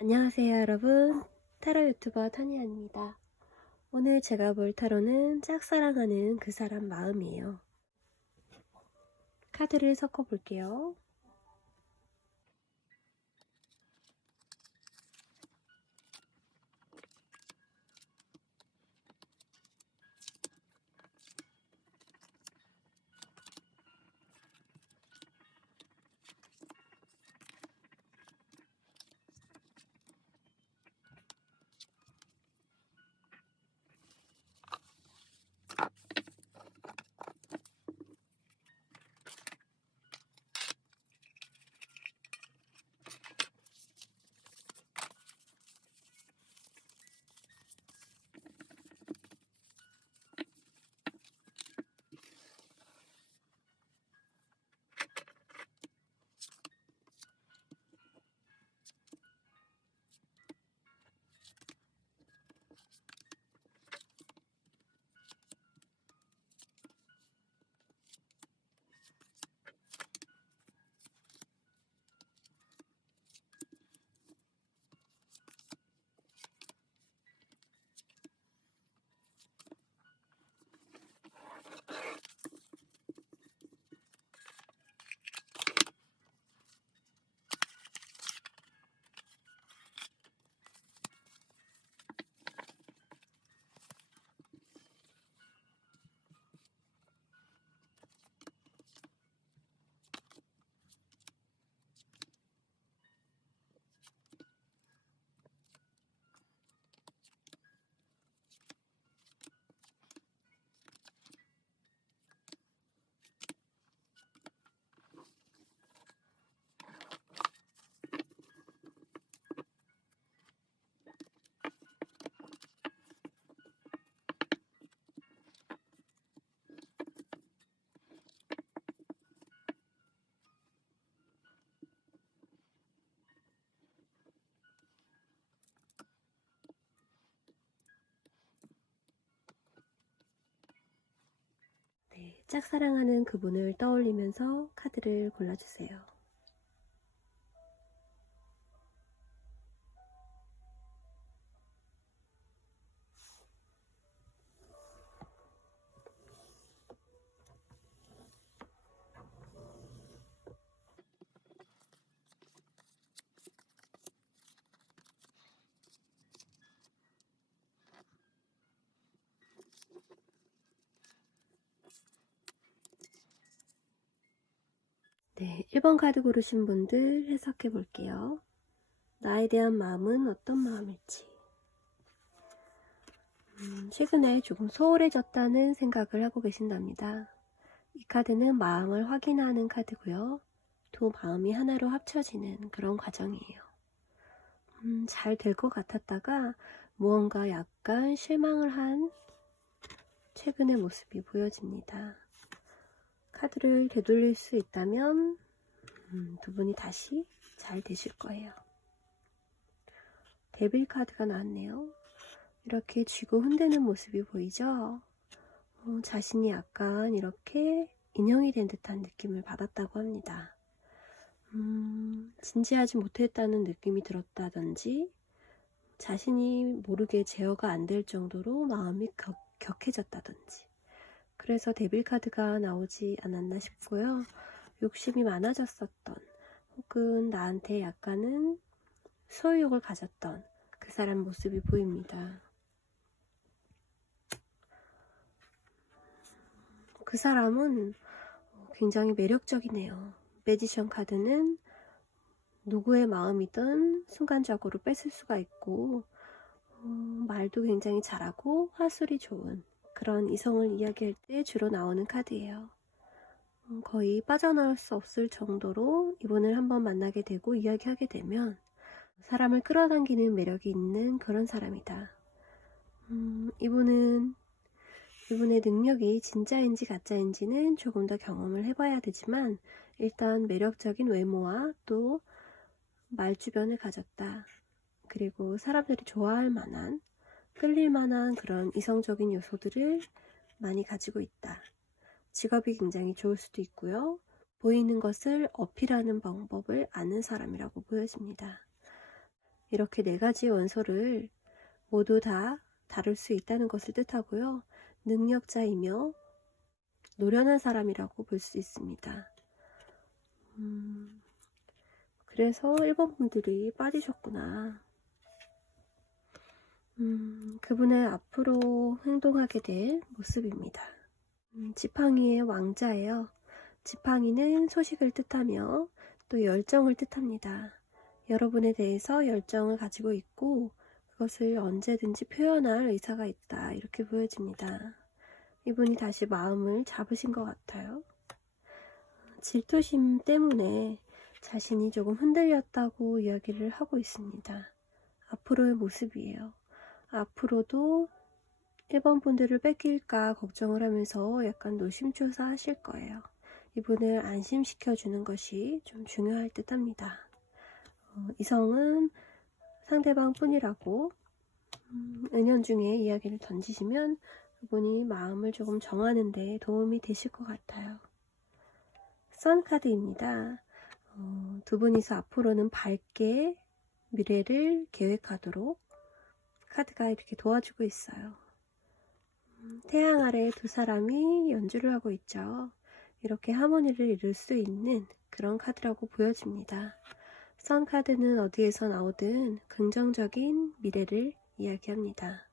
안녕하세요 여러분, 타로 유튜버 타니아입니다. 오늘 제가 볼 타로는 짝사랑하는 그 사람 마음이에요. 카드를 섞어 볼게요. 네, 짝사랑하는 그분을 떠올리면서 카드를 골라주세요. 네, 1번 카드 고르신 분들 해석해 볼게요. 나에 대한 마음은 어떤 마음일지. 최근에 조금 소홀해졌다는 생각을 하고 계신답니다. 이 카드는 마음을 확인하는 카드고요. 두 마음이 하나로 합쳐지는 그런 과정이에요. 잘 될 것 같았다가 무언가 약간 실망을 한 최근의 모습이 보여집니다. 카드를 되돌릴 수 있다면 두 분이 다시 잘 되실 거예요. 데빌 카드가 나왔네요. 이렇게 쥐고 흔드는 모습이 보이죠? 자신이 약간 이렇게 인형이 된 듯한 느낌을 받았다고 합니다. 진지하지 못했다는 느낌이 들었다든지 자신이 모르게 제어가 안 될 정도로 마음이 격해졌다든지, 그래서 데빌 카드가 나오지 않았나 싶고요. 욕심이 많아졌었던, 혹은 나한테 약간은 소유욕을 가졌던 그 사람 모습이 보입니다. 그 사람은 굉장히 매력적이네요. 매지션 카드는 누구의 마음이든 순간적으로 뺏을 수가 있고, 말도 굉장히 잘하고 화술이 좋은 그런 이성을 이야기할 때 주로 나오는 카드예요. 거의 빠져나올 수 없을 정도로 이분을 한번 만나게 되고 이야기하게 되면 사람을 끌어당기는 매력이 있는 그런 사람이다. 이분의 능력이 진짜인지 가짜인지는 조금 더 경험을 해봐야 되지만, 일단 매력적인 외모와 또 말주변을 가졌다. 그리고 사람들이 좋아할 만한, 끌릴 만한 그런 이성적인 요소들을 많이 가지고 있다. 직업이 굉장히 좋을 수도 있고요. 보이는 것을 어필하는 방법을 아는 사람이라고 보여집니다. 이렇게 4가지 원소를 모두 다 다룰 수 있다는 것을 뜻하고요. 능력자이며 노련한 사람이라고 볼 수 있습니다. 그래서 1번 분들이 빠지셨구나. 그분의 앞으로 행동하게 될 모습입니다. 지팡이의 왕자예요. 지팡이는 소식을 뜻하며 또 열정을 뜻합니다. 여러분에 대해서 열정을 가지고 있고 그것을 언제든지 표현할 의사가 있다, 이렇게 보여집니다. 이분이 다시 마음을 잡으신 것 같아요. 질투심 때문에 자신이 조금 흔들렸다고 이야기를 하고 있습니다. 앞으로의 모습이에요. 앞으로도 1번 분들을 뺏길까 걱정을 하면서 약간 노심초사 하실 거예요. 이분을 안심시켜주는 것이 좀 중요할 듯 합니다. 이성은 상대방 뿐이라고 은연중에 이야기를 던지시면 그분이 마음을 조금 정하는 데 도움이 되실 것 같아요. 선 카드입니다. 두 분이서 앞으로는 밝게 미래를 계획하도록 카드가 이렇게 도와주고 있어요. 태양 아래 두 사람이 연주를 하고 있죠. 이렇게 하모니를 이룰 수 있는 그런 카드라고 보여집니다. 선 카드는 어디에서 나오든 긍정적인 미래를 이야기합니다.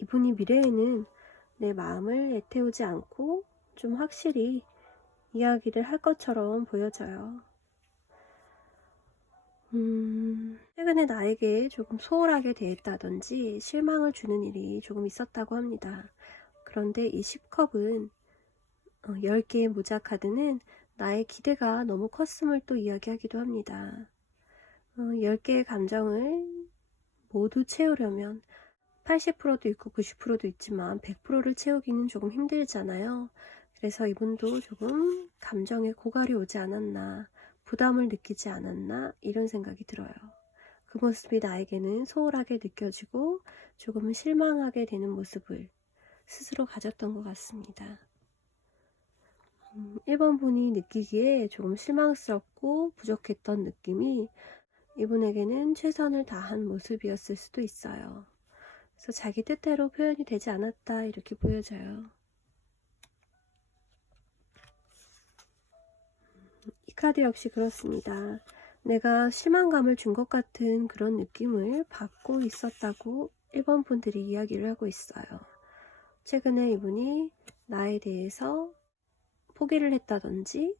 이분이 미래에는 내 마음을 애태우지 않고 좀 확실히 이야기를 할 것처럼 보여져요. 최근에 나에게 조금 소홀하게 대했다든지 실망을 주는 일이 조금 있었다고 합니다. 그런데 이 10컵은 10개의 모자 카드는 나의 기대가 너무 컸음을 또 이야기하기도 합니다. 10개의 감정을 모두 채우려면 80%도 있고 90%도 있지만 100%를 채우기는 조금 힘들잖아요. 그래서 이분도 조금 감정에 고갈이 오지 않았나, 부담을 느끼지 않았나, 이런 생각이 들어요. 그 모습이 나에게는 소홀하게 느껴지고 조금은 실망하게 되는 모습을 스스로 가졌던 것 같습니다. 1번 분이 느끼기에 조금 실망스럽고 부족했던 느낌이 이분에게는 최선을 다한 모습이었을 수도 있어요. 그래서 자기 뜻대로 표현이 되지 않았다, 이렇게 보여져요. 이 카드 역시 그렇습니다. 내가 실망감을 준 것 같은 그런 느낌을 받고 있었다고 1번 분들이 이야기를 하고 있어요. 최근에 이분이 나에 대해서 포기를 했다든지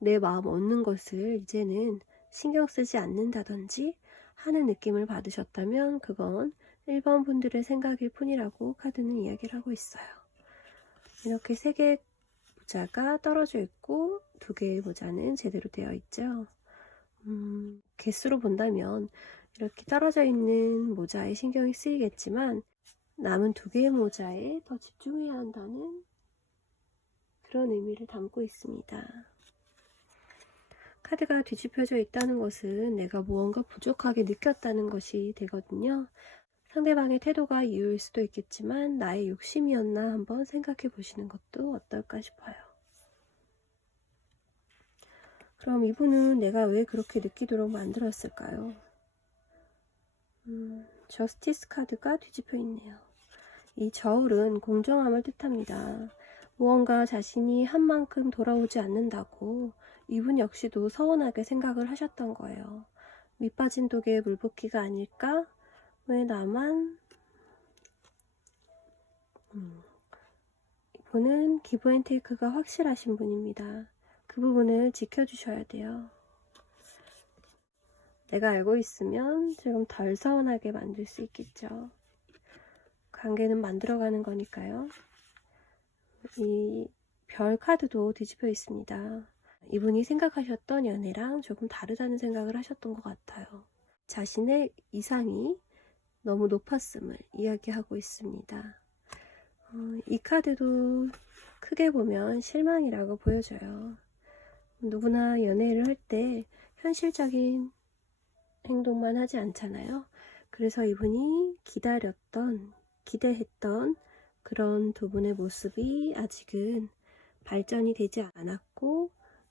내 마음 얻는 것을 이제는 신경 쓰지 않는다든지 하는 느낌을 받으셨다면 그건 1번 분들의 생각일 뿐이라고 카드는 이야기를 하고 있어요. 이렇게 3개의 모자가 떨어져 있고 2개의 모자는 제대로 되어 있죠. 개수로 본다면 이렇게 떨어져 있는 모자에 신경이 쓰이겠지만 남은 2개의 모자에 더 집중해야 한다는 그런 의미를 담고 있습니다. 카드가 뒤집혀져 있다는 것은 내가 무언가 부족하게 느꼈다는 것이 되거든요. 상대방의 태도가 이유일 수도 있겠지만 나의 욕심이었나 한번 생각해 보시는 것도 어떨까 싶어요. 그럼 이분은 내가 왜 그렇게 느끼도록 만들었을까요? 저스티스 카드가 뒤집혀 있네요. 이 저울은 공정함을 뜻합니다. 무언가 자신이 한 만큼 돌아오지 않는다고 이분 역시도 서운하게 생각을 하셨던 거예요. 밑빠진 독에 물 붓기가 아닐까? 왜 나만? 이분은 기브앤테이크가 확실하신 분입니다. 그 부분을 지켜주셔야 돼요. 내가 알고 있으면 조금 덜 서운하게 만들 수 있겠죠. 관계는 만들어가는 거니까요. 이 별 카드도 뒤집혀 있습니다. 이분이 생각하셨던 연애랑 조금 다르다는 생각을 하셨던 것 같아요. 자신의 이상이 너무 높았음을 이야기하고 있습니다. 이 카드도 크게 보면 실망이라고 보여져요. 누구나 연애를 할 때 현실적인 행동만 하지 않잖아요. 그래서 이분이 기다렸던, 기대했던 그런 두 분의 모습이 아직은 발전이 되지 않았고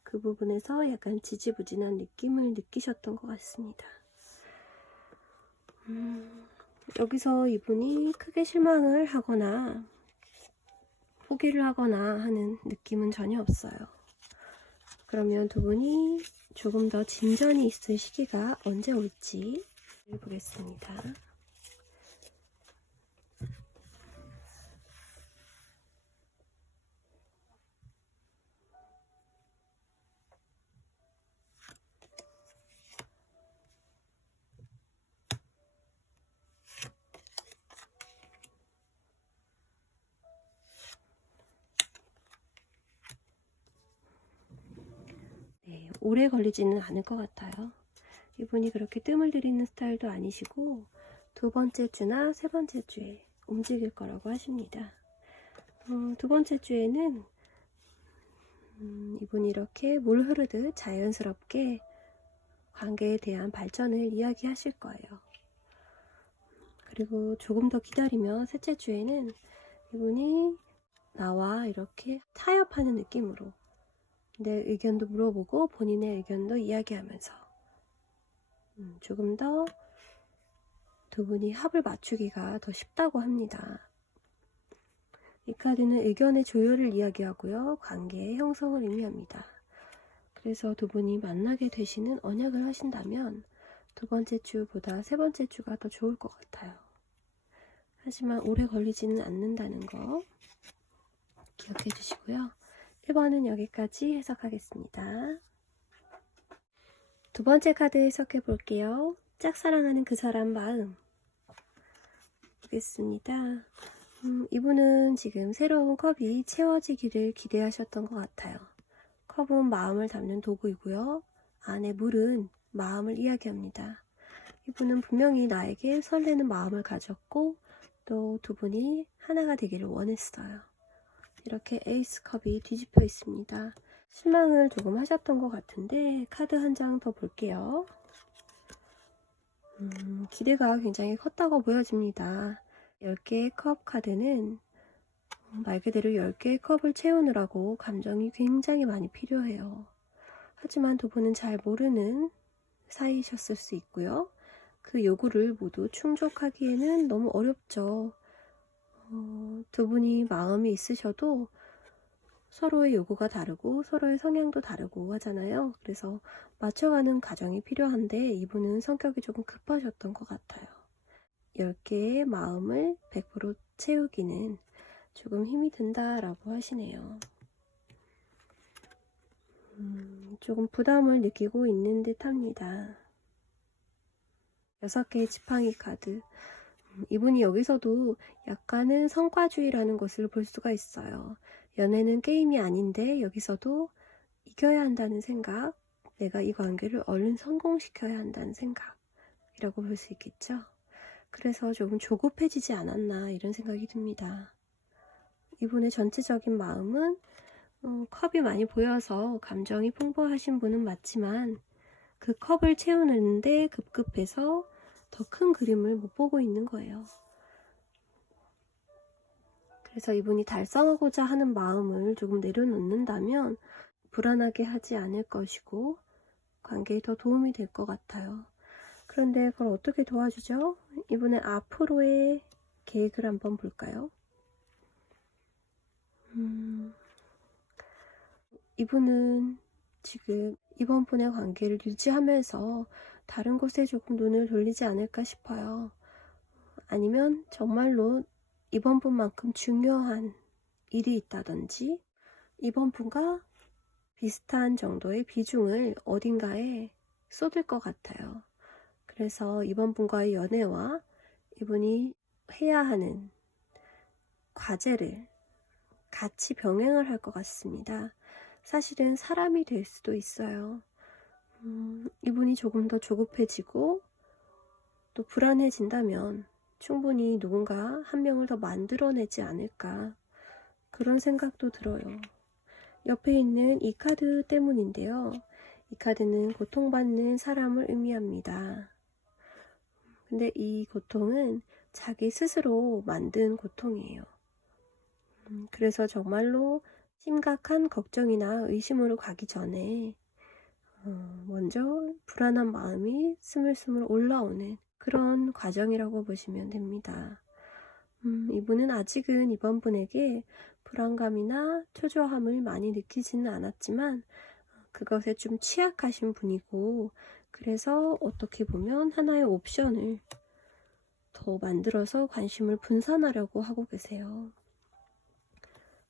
그 부분에서 약간 지지부진한 느낌을 느끼셨던 것 같습니다. 여기서 이분이 크게 실망을 하거나 포기를 하거나 하는 느낌은 전혀 없어요. 그러면 두 분이 조금 더 진전이 있을 시기가 언제 올지 보겠습니다. 네, 오래 걸리지는 않을 것 같아요. 이분이 그렇게 뜸을 들이는 스타일도 아니시고 두 번째 주나 세 번째 주에 움직일 거라고 하십니다. 두 번째 주에는 이분이 이렇게 물 흐르듯 자연스럽게 관계에 대한 발전을 이야기하실 거예요. 그리고 조금 더 기다리면 셋째 주에는 이분이 나와 이렇게 타협하는 느낌으로 내 의견도 물어보고 본인의 의견도 이야기하면서 조금 더 두 분이 합을 맞추기가 더 쉽다고 합니다. 이 카드는 의견의 조율을 이야기하고요. 관계의 형성을 의미합니다. 그래서 두 분이 만나게 되시는 언약을 하신다면 두 번째 주보다 세 번째 주가 더 좋을 것 같아요. 하지만 오래 걸리지는 않는다는 거 기억해 주시고요. 1번은 여기까지 해석하겠습니다. 두 번째 카드 해석해 볼게요. 짝사랑하는 그 사람 마음 보겠습니다. 이분은 지금 새로운 컵이 채워지기를 기대하셨던 것 같아요. 컵은 마음을 담는 도구이고요. 안에 물은 마음을 이야기합니다. 이분은 분명히 나에게 설레는 마음을 가졌고 또 두 분이 하나가 되기를 원했어요. 이렇게 에이스 컵이 뒤집혀 있습니다. 실망을 조금 하셨던 것 같은데 카드 한 장 더 볼게요. 기대가 굉장히 컸다고 보여집니다. 10개의 컵 카드는 말 그대로 10개의 컵을 채우느라고 감정이 굉장히 많이 필요해요. 하지만 두 분은 잘 모르는 사이셨을 수 있고요. 그 요구를 모두 충족하기에는 너무 어렵죠. 두 분이 마음이 있으셔도 서로의 요구가 다르고 서로의 성향도 다르고 하잖아요. 그래서 맞춰가는 과정이 필요한데 이분은 성격이 조금 급하셨던 것 같아요. 10개의 마음을 100% 채우기는 조금 힘이 든다라고 하시네요. 조금 부담을 느끼고 있는 듯 합니다. 6개의 지팡이 카드. 이분이 여기서도 약간은 성과주의라는 것을 볼 수가 있어요. 연애는 게임이 아닌데 여기서도 이겨야 한다는 생각, 내가 이 관계를 얼른 성공시켜야 한다는 생각이라고 볼 수 있겠죠. 그래서 조금 조급해지지 않았나 이런 생각이 듭니다. 이분의 전체적인 마음은 컵이 많이 보여서 감정이 풍부하신 분은 맞지만 그 컵을 채우는데 급급해서 더 큰 그림을 못 보고 있는 거예요. 그래서 이분이 달성하고자 하는 마음을 조금 내려놓는다면 불안하게 하지 않을 것이고 관계에 더 도움이 될 것 같아요. 그런데 그걸 어떻게 도와주죠? 이분의 앞으로의 계획을 한번 볼까요? 이분은 지금 이번 분의 관계를 유지하면서 다른 곳에 조금 눈을 돌리지 않을까 싶어요. 아니면 정말로 이번 분만큼 중요한 일이 있다든지 이번 분과 비슷한 정도의 비중을 어딘가에 쏟을 것 같아요. 그래서 이번 분과의 연애와 이분이 해야 하는 과제를 같이 병행을 할 것 같습니다. 사실은 사람이 될 수도 있어요. 이분이 조금 더 조급해지고 또 불안해진다면 충분히 누군가 한 명을 더 만들어내지 않을까 그런 생각도 들어요. 옆에 있는 이 카드 때문인데요. 이 카드는 고통받는 사람을 의미합니다. 근데 이 고통은 자기 스스로 만든 고통이에요. 그래서 정말로 심각한 걱정이나 의심으로 가기 전에 먼저 불안한 마음이 스물스물 올라오는 그런 과정이라고 보시면 됩니다. 이분은 아직은 이번 분에게 불안감이나 초조함을 많이 느끼지는 않았지만 그것에 좀 취약하신 분이고, 그래서 어떻게 보면 하나의 옵션을 더 만들어서 관심을 분산하려고 하고 계세요.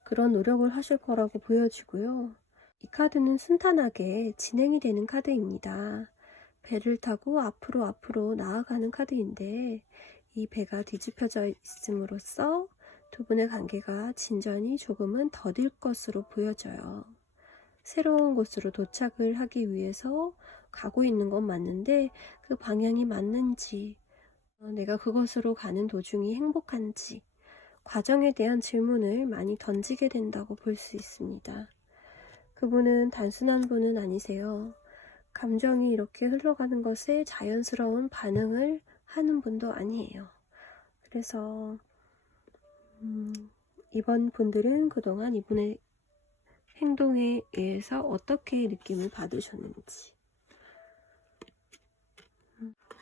그런 노력을 하실 거라고 보여지고요. 이 카드는 순탄하게 진행이 되는 카드입니다. 배를 타고 앞으로 나아가는 카드인데, 이 배가 뒤집혀져 있음으로써 두 분의 관계가 진전이 조금은 더딜 것으로 보여져요. 새로운 곳으로 도착을 하기 위해서 가고 있는 건 맞는데, 그 방향이 맞는지, 내가 그것으로 가는 도중이 행복한지, 과정에 대한 질문을 많이 던지게 된다고 볼 수 있습니다. 그분은 단순한 분은 아니세요. 감정이 이렇게 흘러가는 것에 자연스러운 반응을 하는 분도 아니에요. 그래서 이번 분들은 그동안 이분의 행동에 의해서 어떻게 느낌을 받으셨는지,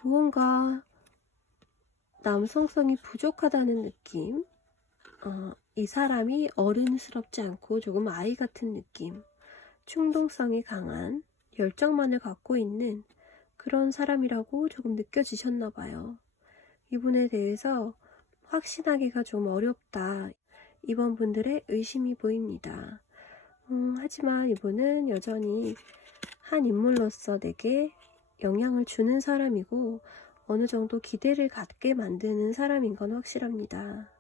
무언가 남성성이 부족하다는 느낌, 이 사람이 어른스럽지 않고 조금 아이 같은 느낌, 충동성이 강한 열정만을 갖고 있는 그런 사람이라고 조금 느껴지셨나 봐요. 이분에 대해서 확신하기가 좀 어렵다, 이번 분들의 의심이 보입니다. 하지만 이분은 여전히 한 인물로서 내게 영향을 주는 사람이고, 어느 정도 기대를 갖게 만드는 사람인 건 확실합니다.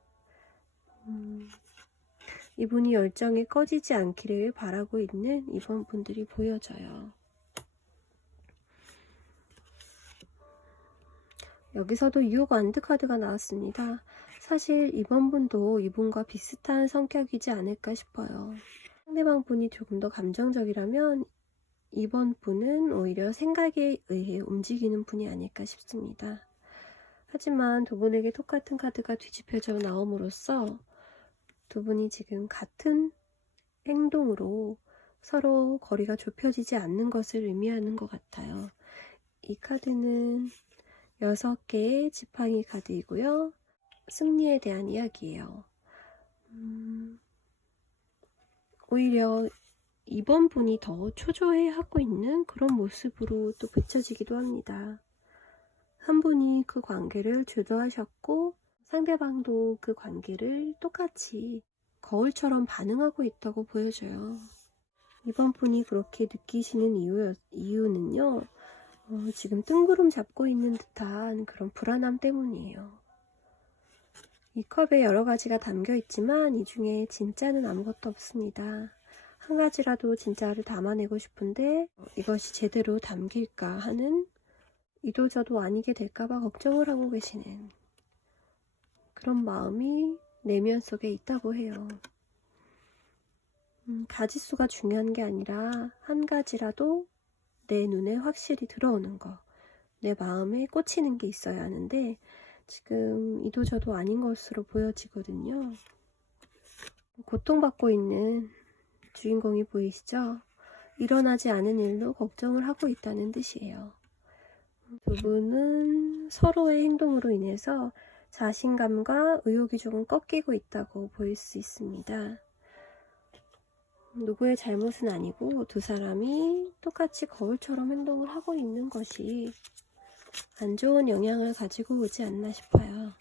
이분이 열정이 꺼지지 않기를 바라고 있는 이번 분들이 보여져요. 여기서도 유혹 완드 카드가 나왔습니다. 사실 이번 분도 이분과 비슷한 성격이지 않을까 싶어요. 상대방 분이 조금 더 감정적이라면 이번 분은 오히려 생각에 의해 움직이는 분이 아닐까 싶습니다. 하지만 두 분에게 똑같은 카드가 뒤집혀져 나옴으로써 두 분이 지금 같은 행동으로 서로 거리가 좁혀지지 않는 것을 의미하는 것 같아요. 이 카드는 6개의 지팡이 카드이고요. 승리에 대한 이야기예요. 오히려 이번 분이 더 초조해하고 있는 그런 모습으로 또 비춰지기도 합니다. 한 분이 그 관계를 주도하셨고 상대방도 그 관계를 똑같이 거울처럼 반응하고 있다고 보여져요. 이번 분이 그렇게 느끼시는 이유는요, 지금 뜬구름 잡고 있는 듯한 그런 불안함 때문이에요. 이 컵에 여러 가지가 담겨 있지만 이 중에 진짜는 아무것도 없습니다. 한 가지라도 진짜를 담아내고 싶은데 이것이 제대로 담길까 하는, 이도저도 아니게 될까봐 걱정을 하고 계시는 그런 마음이 내면 속에 있다고 해요. 가지수가 중요한 게 아니라 한 가지라도 내 눈에 확실히 들어오는 거, 내 마음에 꽂히는 게 있어야 하는데 지금 이도저도 아닌 것으로 보여지거든요. 고통받고 있는 주인공이 보이시죠? 일어나지 않은 일로 걱정을 하고 있다는 뜻이에요. 두 분은 서로의 행동으로 인해서 자신감과 의욕이 조금 꺾이고 있다고 보일 수 있습니다. 누구의 잘못은 아니고 두 사람이 똑같이 거울처럼 행동을 하고 있는 것이 안 좋은 영향을 가지고 오지 않나 싶어요.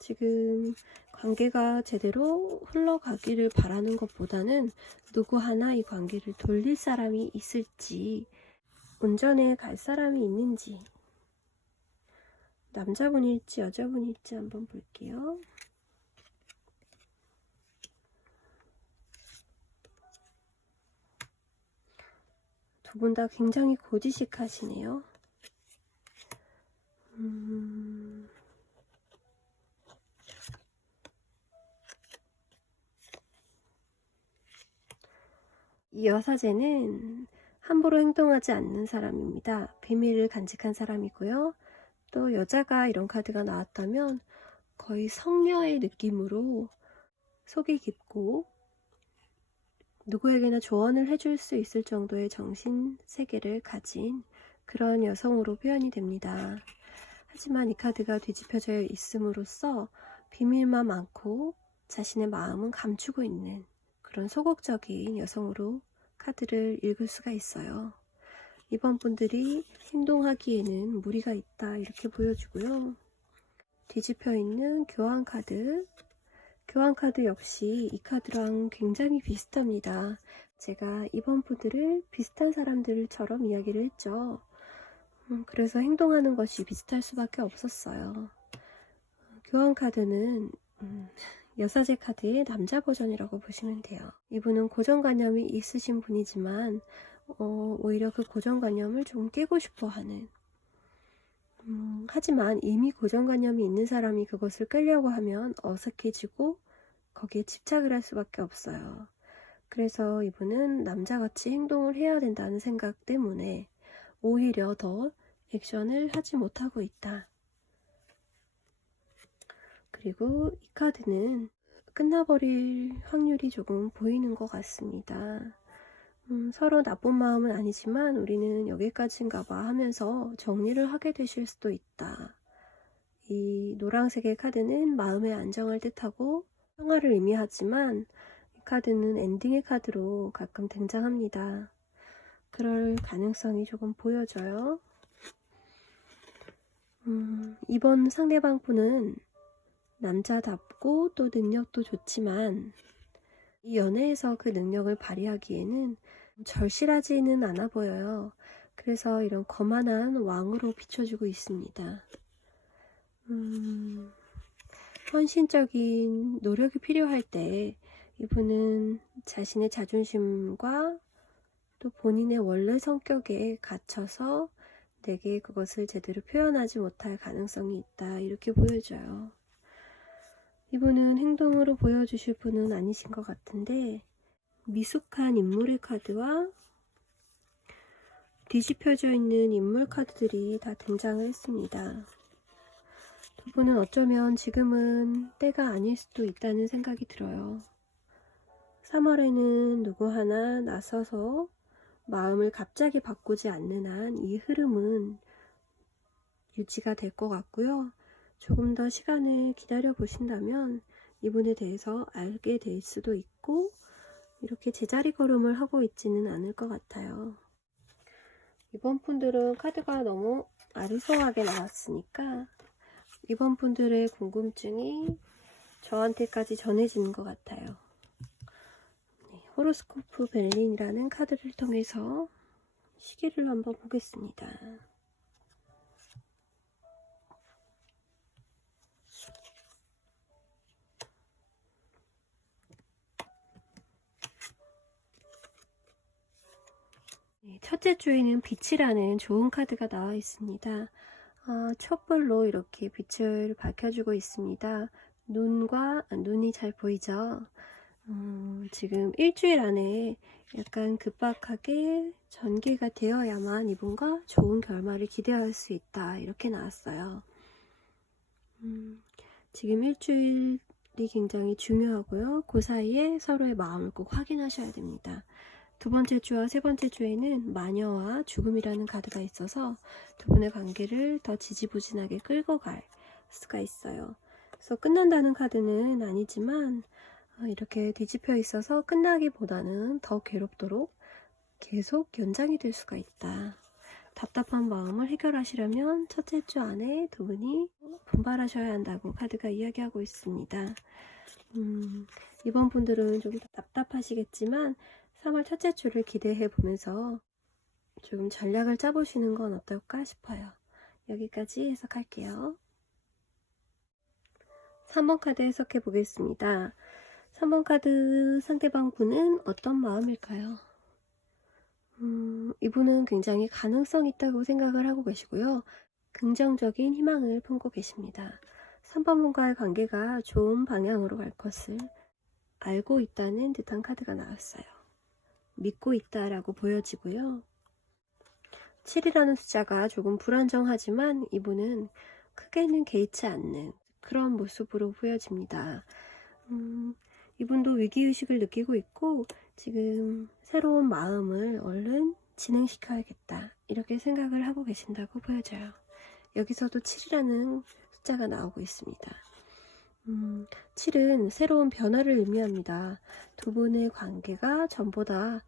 지금 관계가 제대로 흘러가기를 바라는 것보다는 누구 하나 이 관계를 돌릴 사람이 있을지, 운전해 갈 사람이 있는지, 남자분일지 여자분일지 한번 볼게요. 두 분 다 굉장히 고지식하시네요. 이 여사제는 함부로 행동하지 않는 사람입니다. 비밀을 간직한 사람이고요. 또 여자가 이런 카드가 나왔다면 거의 성녀의 느낌으로 속이 깊고 누구에게나 조언을 해줄 수 있을 정도의 정신 세계를 가진 그런 여성으로 표현이 됩니다. 하지만 이 카드가 뒤집혀져 있음으로써 비밀만 많고 자신의 마음은 감추고 있는 그런 소극적인 여성으로 카드를 읽을 수가 있어요. 이번 분들이 행동하기에는 무리가 있다 이렇게 보여주고요. 뒤집혀 있는 교환 카드. 교환 카드 역시 이 카드랑 굉장히 비슷합니다. 제가 이번 분들을 비슷한 사람들처럼 이야기를 했죠. 그래서 행동하는 것이 비슷할 수밖에 없었어요. 교환 카드는 여사제 카드의 남자 버전이라고 보시면 돼요. 이분은 고정관념이 있으신 분이지만 오히려 그 고정관념을 좀 깨고 싶어 하는 하지만 이미 고정관념이 있는 사람이 그것을 깨려고 하면 어색해지고 거기에 집착을 할 수밖에 없어요. 그래서 이분은 남자같이 행동을 해야 된다는 생각 때문에 오히려 더 액션을 하지 못하고 있다. 그리고 이 카드는 끝나버릴 확률이 조금 보이는 것 같습니다. 서로 나쁜 마음은 아니지만 우리는 여기까지인가 봐 하면서 정리를 하게 되실 수도 있다. 이 노란색의 카드는 마음의 안정을 뜻하고 평화를 의미하지만 이 카드는 엔딩의 카드로 가끔 등장합니다. 그럴 가능성이 조금 보여져요. 이번 상대방 분은 남자답고 또 능력도 좋지만 이 연애에서 그 능력을 발휘하기에는 절실하지는 않아 보여요. 그래서 이런 거만한 왕으로 비춰주고 있습니다. 헌신적인 노력이 필요할 때 이분은 자신의 자존심과 또 본인의 원래 성격에 갇혀서 내게 그것을 제대로 표현하지 못할 가능성이 있다 이렇게 보여져요. 이분은 행동으로 보여주실 분은 아니신 것 같은데 미숙한 인물의 카드와 뒤집혀져 있는 인물 카드들이 다 등장을 했습니다. 두 분은 어쩌면 지금은 때가 아닐 수도 있다는 생각이 들어요. 3월에는 누구 하나 나서서 마음을 갑자기 바꾸지 않는 한 이 흐름은 유지가 될 것 같고요. 조금 더 시간을 기다려 보신다면 이분에 대해서 알게 될 수도 있고 이렇게 제자리 걸음을 하고 있지는 않을 것 같아요. 이번 분들은 카드가 너무 아리송하게 나왔으니까 이번 분들의 궁금증이 저한테까지 전해지는 것 같아요. 네, 호로스코프 벨린이라는 카드를 통해서 시기를 한번 보겠습니다. 네, 첫째 주에는 빛이라는 좋은 카드가 나와 있습니다. 촛불로 이렇게 빛을 밝혀주고 있습니다. 눈이 잘 보이죠? 지금 일주일 안에 약간 급박하게 전개가 되어야만 이분과 좋은 결말을 기대할 수 있다 이렇게 나왔어요. 지금 일주일이 굉장히 중요하고요. 그 사이에 서로의 마음을 꼭 확인하셔야 됩니다. 두 번째 주와 세 번째 주에는 마녀와 죽음이라는 카드가 있어서 두 분의 관계를 더 지지부진하게 끌고 갈 수가 있어요. 그래서 끝난다는 카드는 아니지만 이렇게 뒤집혀 있어서 끝나기보다는 더 괴롭도록 계속 연장이 될 수가 있다. 답답한 마음을 해결하시려면 첫째 주 안에 두 분이 분발하셔야 한다고 카드가 이야기하고 있습니다. 이번 분들은 좀 답답하시겠지만 3월 첫째 주를 기대해 보면서 좀 전략을 짜보시는 건 어떨까 싶어요. 여기까지 해석할게요. 3번 카드 해석해 보겠습니다. 3번 카드 상대방 분은 어떤 마음일까요? 이분은 굉장히 가능성 있다고 생각을 하고 계시고요. 긍정적인 희망을 품고 계십니다. 3번 분과의 관계가 좋은 방향으로 갈 것을 알고 있다는 듯한 카드가 나왔어요. 믿고 있다라고 보여지고요. 7이라는 숫자가 조금 불안정하지만 이분은 크게는 개의치 않는 그런 모습으로 보여집니다. 이분도 위기의식을 느끼고 있고 지금 새로운 마음을 얼른 진행시켜야겠다 이렇게 생각을 하고 계신다고 보여져요. 여기서도 7이라는 숫자가 나오고 있습니다. 7은 새로운 변화를 의미합니다. 두 분의 관계가 전보다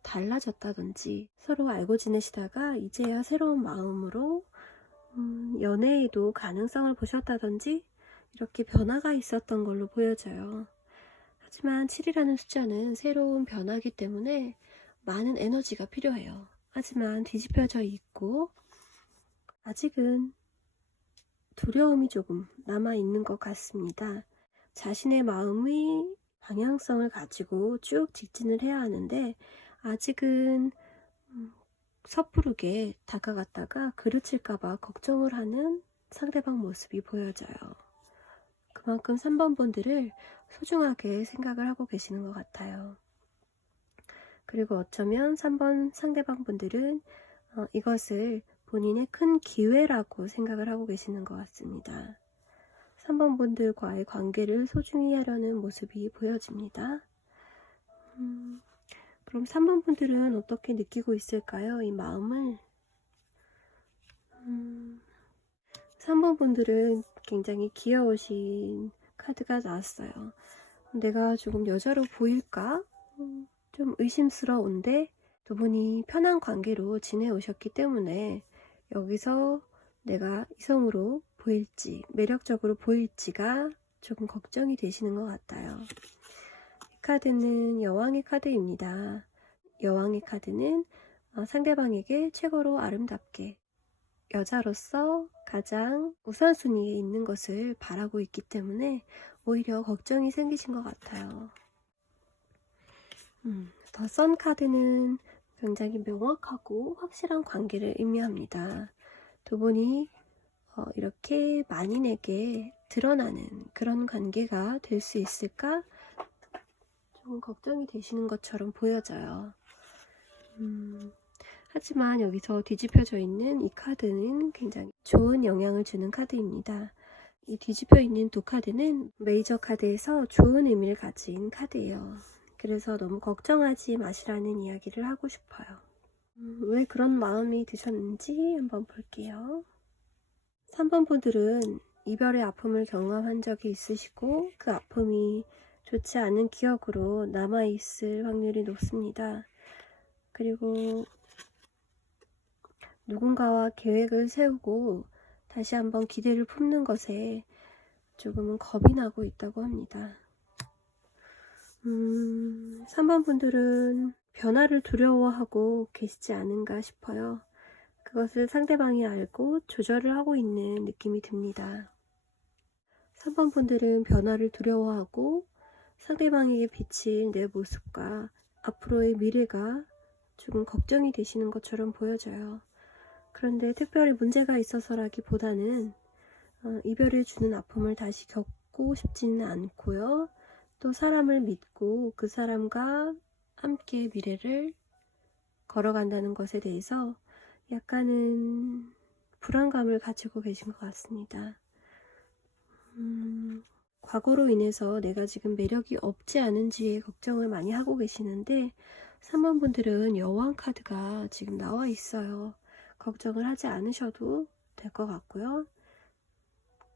달라졌다든지 서로 알고 지내시다가 이제야 새로운 마음으로 연애에도 가능성을 보셨다든지 이렇게 변화가 있었던 걸로 보여져요. 하지만 7이라는 숫자는 새로운 변화이기 때문에 많은 에너지가 필요해요. 하지만 뒤집혀져 있고 아직은 두려움이 조금 남아있는 것 같습니다. 자신의 마음이 방향성을 가지고 쭉 직진을 해야 하는데 아직은 섣부르게 다가갔다가 그르칠까봐 걱정을 하는 상대방 모습이 보여져요. 그만큼 3번 분들을 소중하게 생각을 하고 계시는 것 같아요. 그리고 어쩌면 3번 상대방 분들은 이것을 본인의 큰 기회라고 생각을 하고 계시는 것 같습니다. 3번 분들과의 관계를 소중히 하려는 모습이 보여집니다. 그럼 3번 분들은 어떻게 느끼고 있을까요? 이 마음을. 3번 분들은 굉장히 귀여우신 카드가 나왔어요. 내가 조금 여자로 보일까? 좀 의심스러운데 두 분이 편한 관계로 지내오셨기 때문에 여기서 내가 이성으로 보일지 매력적으로 보일지가 조금 걱정이 되시는 것 같아요. 이 카드는 여왕의 카드입니다. 여왕의 카드는 상대방에게 최고로 아름답게 여자로서 가장 우선순위에 있는 것을 바라고 있기 때문에 오히려 걱정이 생기신 것 같아요. 더 선 카드는 굉장히 명확하고 확실한 관계를 의미합니다. 두 분이 이렇게 만인에게 드러나는 그런 관계가 될 수 있을까? 조금 걱정이 되시는 것처럼 보여져요. 하지만 여기서 뒤집혀져 있는 이 카드는 굉장히 좋은 영향을 주는 카드입니다. 이 뒤집혀 있는 두 카드는 메이저 카드에서 좋은 의미를 가진 카드예요. 그래서 너무 걱정하지 마시라는 이야기를 하고 싶어요. 왜 그런 마음이 드셨는지 한번 볼게요. 3번 분들은 이별의 아픔을 경험한 적이 있으시고 그 아픔이 좋지 않은 기억으로 남아있을 확률이 높습니다. 그리고 누군가와 계획을 세우고 다시 한번 기대를 품는 것에 조금은 겁이 나고 있다고 합니다. 3번 분들은 변화를 두려워하고 계시지 않은가 싶어요. 그것을 상대방이 알고 조절을 하고 있는 느낌이 듭니다. 3번 분들은 변화를 두려워하고 상대방에게 비친 내 모습과 앞으로의 미래가 조금 걱정이 되시는 것처럼 보여져요. 그런데 특별히 문제가 있어서라기보다는 이별을 주는 아픔을 다시 겪고 싶지는 않고요. 또 사람을 믿고 그 사람과 함께 미래를 걸어간다는 것에 대해서 약간은 불안감을 가지고 계신 것 같습니다. 과거로 인해서 내가 지금 매력이 없지 않은지에 걱정을 많이 하고 계시는데 3번 분들은 여왕 카드가 지금 나와 있어요. 걱정을 하지 않으셔도 될 것 같고요.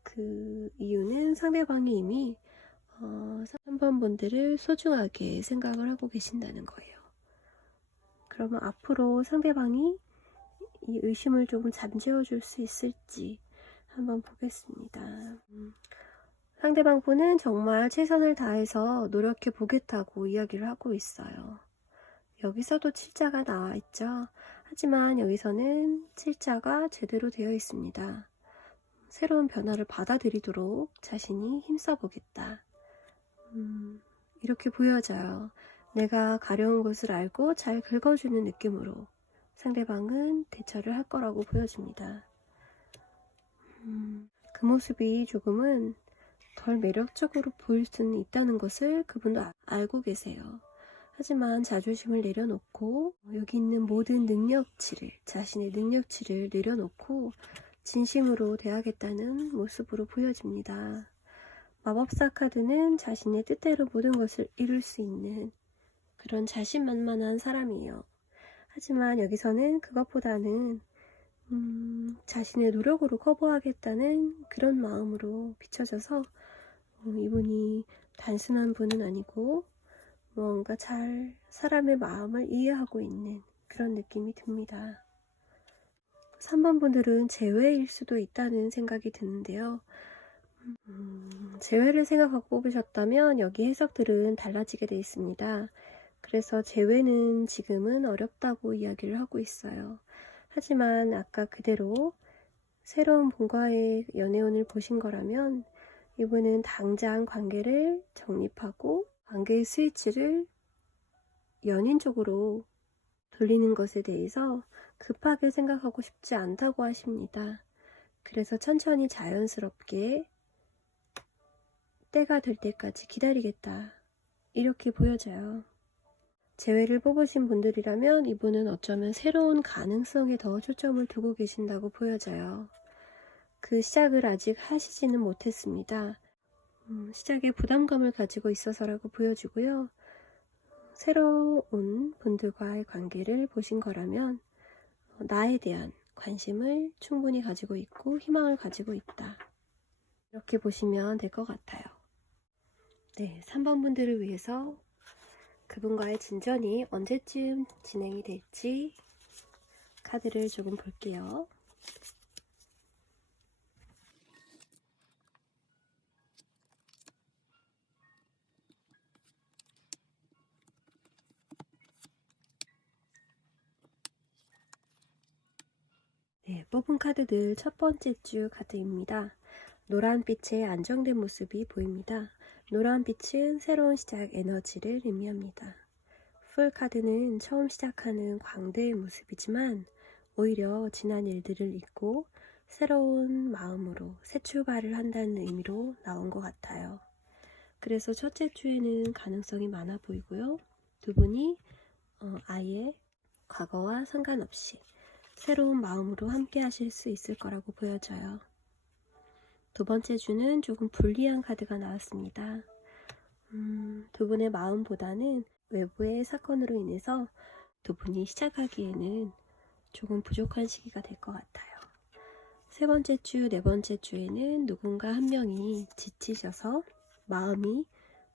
그 이유는 상대방이 이미 3번 분들을 소중하게 생각을 하고 계신다는 거예요. 그러면 앞으로 상대방이 이 의심을 조금 잠재워 줄 수 있을지 한번 보겠습니다. 상대방 분은 정말 최선을 다해서 노력해 보겠다고 이야기를 하고 있어요. 여기서도 7자가 나와 있죠. 하지만 여기서는 7자가 제대로 되어 있습니다. 새로운 변화를 받아들이도록 자신이 힘써 보겠다. 이렇게 보여져요. 내가 가려운 것을 알고 잘 긁어주는 느낌으로 상대방은 대처를 할 거라고 보여집니다. 그 모습이 조금은 덜 매력적으로 보일 수는 있다는 것을 그분도 알고 계세요. 하지만 자존심을 내려놓고 여기 있는 모든 능력치를, 자신의 능력치를 내려놓고 진심으로 대하겠다는 모습으로 보여집니다. 마법사 카드는 자신의 뜻대로 모든 것을 이룰 수 있는 그런 자신만만한 사람이에요. 하지만 여기서는 그것보다는 자신의 노력으로 커버하겠다는 그런 마음으로 비춰져서 이분이 단순한 분은 아니고 뭔가 잘 사람의 마음을 이해하고 있는 그런 느낌이 듭니다. 3번 분들은 재회일 수도 있다는 생각이 드는데요. 재회를 생각하고 뽑으셨다면 여기 해석들은 달라지게 되어 있습니다. 그래서 재회는 지금은 어렵다고 이야기를 하고 있어요. 하지만 아까 그대로 새로운 분과의 연애운을 보신 거라면 이분은 당장 관계를 정립하고 관계의 스위치를 연인 쪽으로 돌리는 것에 대해서 급하게 생각하고 싶지 않다고 하십니다. 그래서 천천히 자연스럽게 때가 될 때까지 기다리겠다, 이렇게 보여져요. 재회를 뽑으신 분들이라면 이분은 어쩌면 새로운 가능성에 더 초점을 두고 계신다고 보여져요. 그 시작을 아직 하시지는 못했습니다. 시작에 부담감을 가지고 있어서라고 보여지고요. 새로운 분들과의 관계를 보신 거라면 나에 대한 관심을 충분히 가지고 있고 희망을 가지고 있다, 이렇게 보시면 될 것 같아요. 네, 3번 분들을 위해서 그분과의 진전이 언제쯤 진행이 될지 카드를 조금 볼게요. 네, 뽑은 카드들 첫 번째 주 카드입니다. 노란빛의 안정된 모습이 보입니다. 노란빛은 새로운 시작 에너지를 의미합니다. 풀 카드는 처음 시작하는 광대의 모습이지만 오히려 지난 일들을 잊고 새로운 마음으로 새 출발을 한다는 의미로 나온 것 같아요. 그래서 첫째 주에는 가능성이 많아 보이고요. 두 분이 아예 과거와 상관없이 새로운 마음으로 함께 하실 수 있을 거라고 보여져요. 두 번째 주는 조금 불리한 카드가 나왔습니다. 두 분의 마음보다는 외부의 사건으로 인해서 두 분이 시작하기에는 조금 부족한 시기가 될 것 같아요. 세 번째 주, 네 번째 주에는 누군가 한 명이 지치셔서 마음이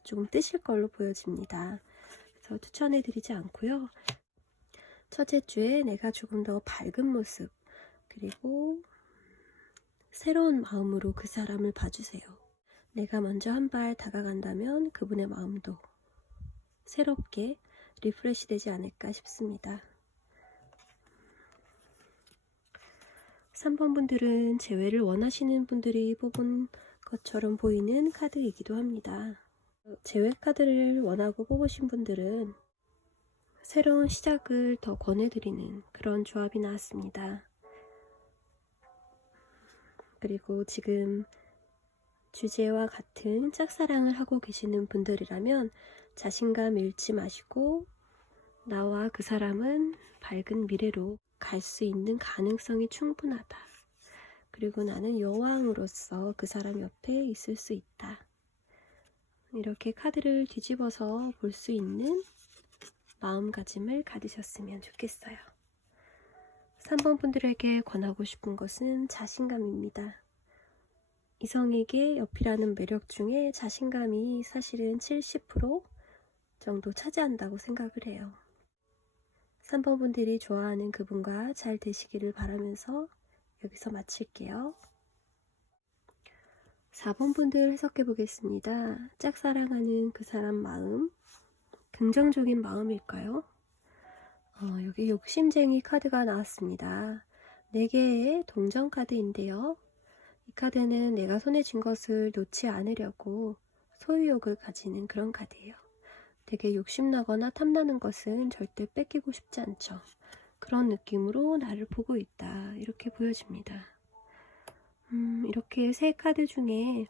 조금 뜨실 걸로 보여집니다. 그래서 추천해드리지 않고요. 첫째 주에 내가 조금 더 밝은 모습, 그리고 새로운 마음으로 그 사람을 봐주세요. 내가 먼저 한 발 다가간다면 그분의 마음도 새롭게 리프레시 되지 않을까 싶습니다. 3번 분들은 재회를 원하시는 분들이 뽑은 것처럼 보이는 카드이기도 합니다. 재회 카드를 원하고 뽑으신 분들은 새로운 시작을 더 권해드리는 그런 조합이 나왔습니다. 그리고 지금 주제와 같은 짝사랑을 하고 계시는 분들이라면 자신감 잃지 마시고 나와 그 사람은 밝은 미래로 갈 수 있는 가능성이 충분하다. 그리고 나는 여왕으로서 그 사람 옆에 있을 수 있다. 이렇게 카드를 뒤집어서 볼 수 있는 마음가짐을 가지셨으면 좋겠어요. 3번 분들에게 권하고 싶은 것은 자신감입니다. 이성에게 옆이라는 매력 중에 자신감이 사실은 70% 정도 차지한다고 생각을 해요. 3번 분들이 좋아하는 그분과 잘 되시기를 바라면서 여기서 마칠게요. 4번 분들 해석해 보겠습니다. 짝사랑하는 그 사람 마음, 긍정적인 마음일까요? 여기 욕심쟁이 카드가 나왔습니다. 4개의 동전 카드인데요. 이 카드는 내가 손에 쥔 것을 놓지 않으려고 소유욕을 가지는 그런 카드예요. 되게 욕심나거나 탐나는 것은 절대 뺏기고 싶지 않죠. 그런 느낌으로 나를 보고 있다, 이렇게 보여집니다. 이렇게 세 카드 중에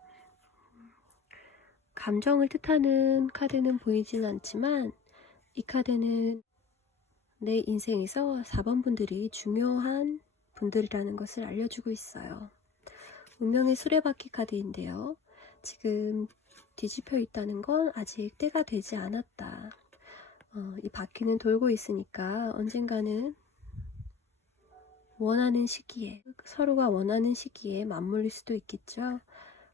감정을 뜻하는 카드는 보이진 않지만 이 카드는 내 인생에서 4번 분들이 중요한 분들이라는 것을 알려주고 있어요. 운명의 수레바퀴 카드인데요. 지금 뒤집혀 있다는 건 아직 때가 되지 않았다. 이 바퀴는 돌고 있으니까 언젠가는 원하는 시기에, 서로가 원하는 시기에 맞물릴 수도 있겠죠.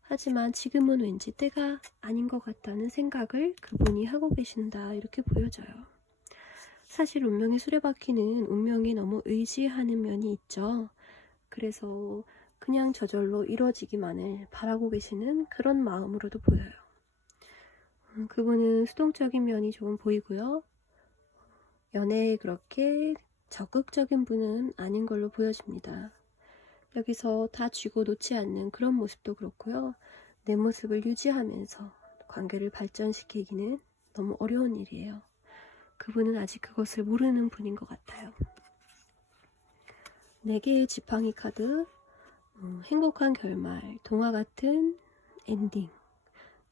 하지만 지금은 왠지 때가 아닌 것 같다는 생각을 그분이 하고 계신다, 이렇게 보여져요. 사실 운명의 수레바퀴는 운명에 너무 의지하는 면이 있죠. 그래서 그냥 저절로 이루어지기만을 바라고 계시는 그런 마음으로도 보여요. 그분은 수동적인 면이 조금 보이고요. 연애에 그렇게 적극적인 분은 아닌 걸로 보여집니다. 여기서 다 쥐고 놓지 않는 그런 모습도 그렇고요. 내 모습을 유지하면서 관계를 발전시키기는 너무 어려운 일이에요. 그분은 아직 그것을 모르는 분인 것 같아요. 4개의 지팡이 카드, 행복한 결말, 동화 같은 엔딩,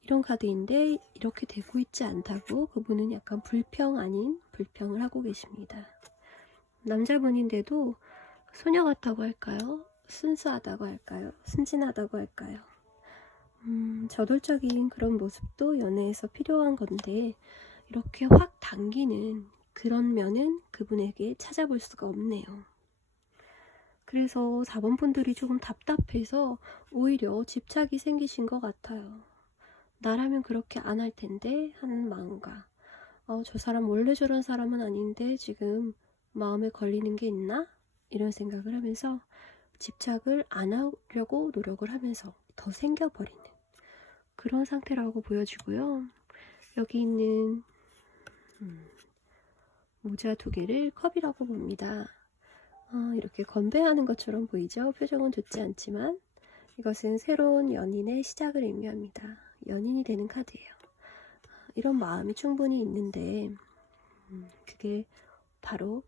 이런 카드인데 이렇게 되고 있지 않다고 그분은 약간 불평 아닌 불평을 하고 계십니다. 남자분인데도 소녀 같다고 할까요? 순수하다고 할까요? 순진하다고 할까요? 저돌적인 그런 모습도 연애에서 필요한 건데 이렇게 확 당기는 그런 면은 그분에게 찾아볼 수가 없네요. 그래서 4번 분들이 조금 답답해서 오히려 집착이 생기신 것 같아요. 나라면 그렇게 안 할 텐데 하는 마음과 저 사람 원래 저런 사람은 아닌데 지금 마음에 걸리는 게 있나? 이런 생각을 하면서 집착을 안 하려고 노력을 하면서 더 생겨버리는 그런 상태라고 보여지고요. 여기 있는 모자 2개를 컵이라고 봅니다. 이렇게 건배하는 것처럼 보이죠? 표정은 좋지 않지만 이것은 새로운 연인의 시작을 의미합니다. 연인이 되는 카드예요. 이런 마음이 충분히 있는데 그게 바로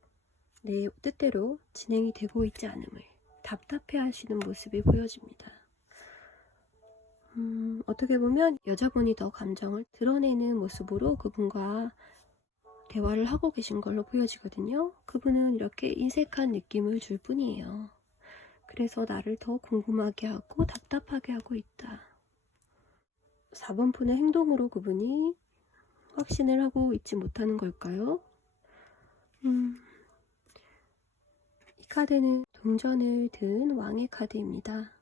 내 뜻대로 진행이 되고 있지 않음을 답답해 하시는 모습이 보여집니다. 어떻게 보면 여자분이 더 감정을 드러내는 모습으로 그분과 대화를 하고 계신 걸로 보여지거든요. 그분은 이렇게 인색한 느낌을 줄 뿐이에요. 그래서 나를 더 궁금하게 하고 답답하게 하고 있다. 4번 푼의 행동으로 그분이 확신을 하고 있지 못하는 걸까요? 이 카드는 동전을 든 왕의 카드입니다.